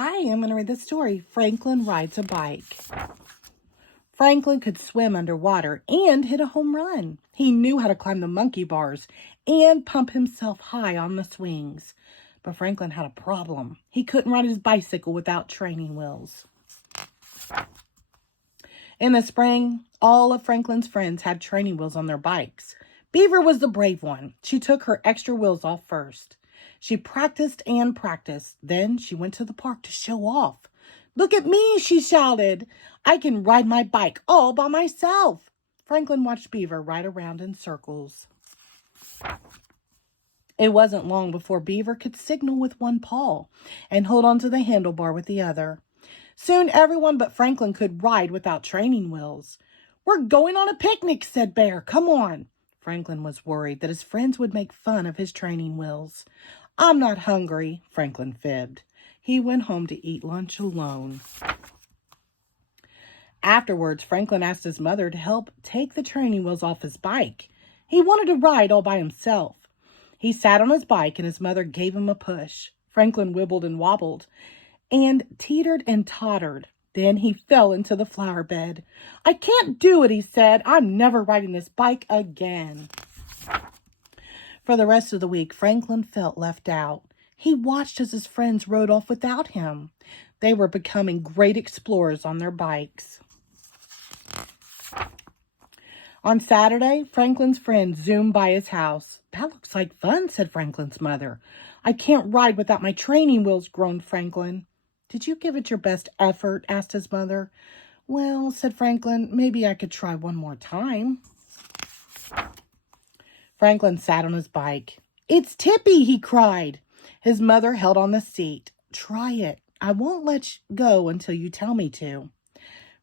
Hi, I'm going to read the story, Franklin Rides a Bike. Franklin could swim underwater and hit a home run. He knew how to climb the monkey bars and pump himself high on the swings. But Franklin had a problem. He couldn't ride his bicycle without training wheels. In the spring, all of Franklin's friends had training wheels on their bikes. Beaver was the brave one. She took her extra wheels off first. She practiced and practiced. Then she went to the park to show off. "Look at me," she shouted. "I can ride my bike all by myself." Franklin watched Beaver ride around in circles. It wasn't long before Beaver could signal with one paw and hold onto the handlebar with the other. Soon everyone but Franklin could ride without training wheels. "We're going on a picnic," said Bear. "Come on." Franklin was worried that his friends would make fun of his training wheels. "I'm not hungry," Franklin fibbed. He went home to eat lunch alone. Afterwards, Franklin asked his mother to help take the training wheels off his bike. He wanted to ride all by himself. He sat on his bike and his mother gave him a push. Franklin wibbled and wobbled and teetered and tottered. Then he fell into the flower bed. "I can't do it," he said. "I'm never riding this bike again." For the rest of the week, Franklin felt left out. He watched as his friends rode off without him. They were becoming great explorers on their bikes. On Saturday, Franklin's friends zoomed by his house. "That looks like fun," said Franklin's mother. "I can't ride without my training wheels," groaned Franklin. "Did you give it your best effort?" asked his mother. "Well," said Franklin, "maybe I could try one more time." Franklin sat on his bike. "It's tippy," he cried. His mother held on the seat. "Try it. I won't let go until you tell me to."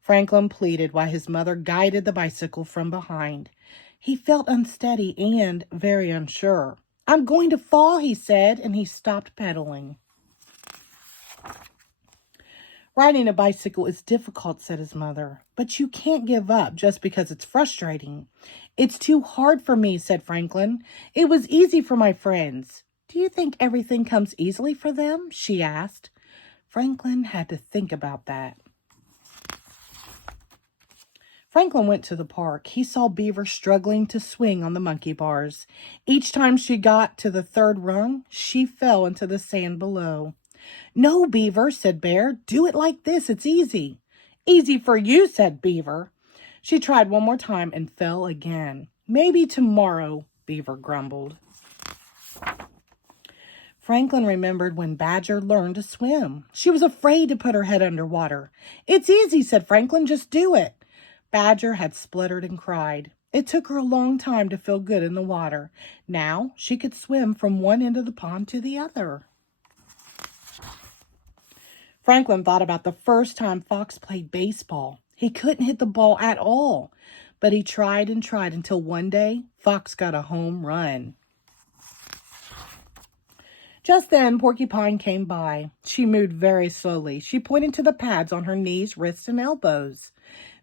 Franklin pleaded while his mother guided the bicycle from behind. He felt unsteady and very unsure. "I'm going to fall," he said, and he stopped pedaling. "Riding a bicycle is difficult," said his mother, "but you can't give up just because it's frustrating." "It's too hard for me," said Franklin. "It was easy for my friends." "Do you think everything comes easily for them?" she asked. Franklin had to think about that. Franklin went to the park. He saw Beaver struggling to swing on the monkey bars. Each time she got to the third rung, she fell into the sand below. "No, Beaver," said Bear. "Do it like this. It's easy." "Easy for you," said Beaver. She tried one more time and fell again. "Maybe tomorrow," Beaver grumbled. Franklin remembered when Badger learned to swim. She was afraid to put her head underwater. "It's easy," said Franklin. "Just do it." Badger had spluttered and cried. It took her a long time to feel good in the water. Now she could swim from one end of the pond to the other. Franklin thought about the first time Fox played baseball. He couldn't hit the ball at all, but he tried and tried until one day Fox got a home run. Just then, Porcupine came by. She moved very slowly. She pointed to the pads on her knees, wrists, and elbows.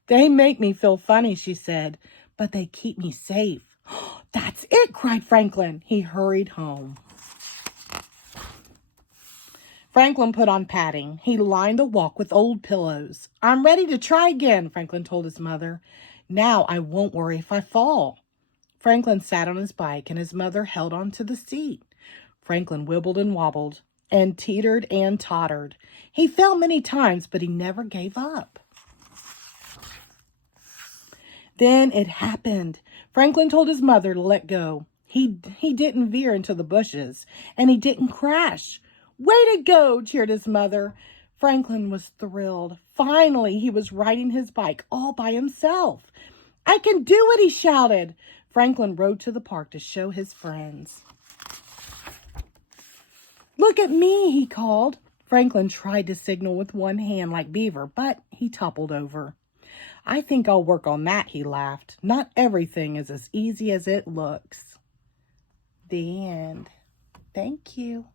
"They make me feel funny," she said, "but they keep me safe." "That's it," cried Franklin. He hurried home. Franklin put on padding. He lined the walk with old pillows. "I'm ready to try again," Franklin told his mother. "Now I won't worry if I fall." Franklin sat on his bike and his mother held on to the seat. Franklin wibbled and wobbled and teetered and tottered. He fell many times, but he never gave up. Then it happened. Franklin told his mother to let go. He didn't veer into the bushes, and he didn't crash. "Way to go," cheered his mother. Franklin was thrilled. Finally, he was riding his bike all by himself. "I can do it," he shouted. Franklin rode to the park to show his friends. "Look at me," he called. Franklin tried to signal with one hand like Beaver, but he toppled over. "I think I'll work on that," he laughed. "Not everything is as easy as it looks." The end. Thank you.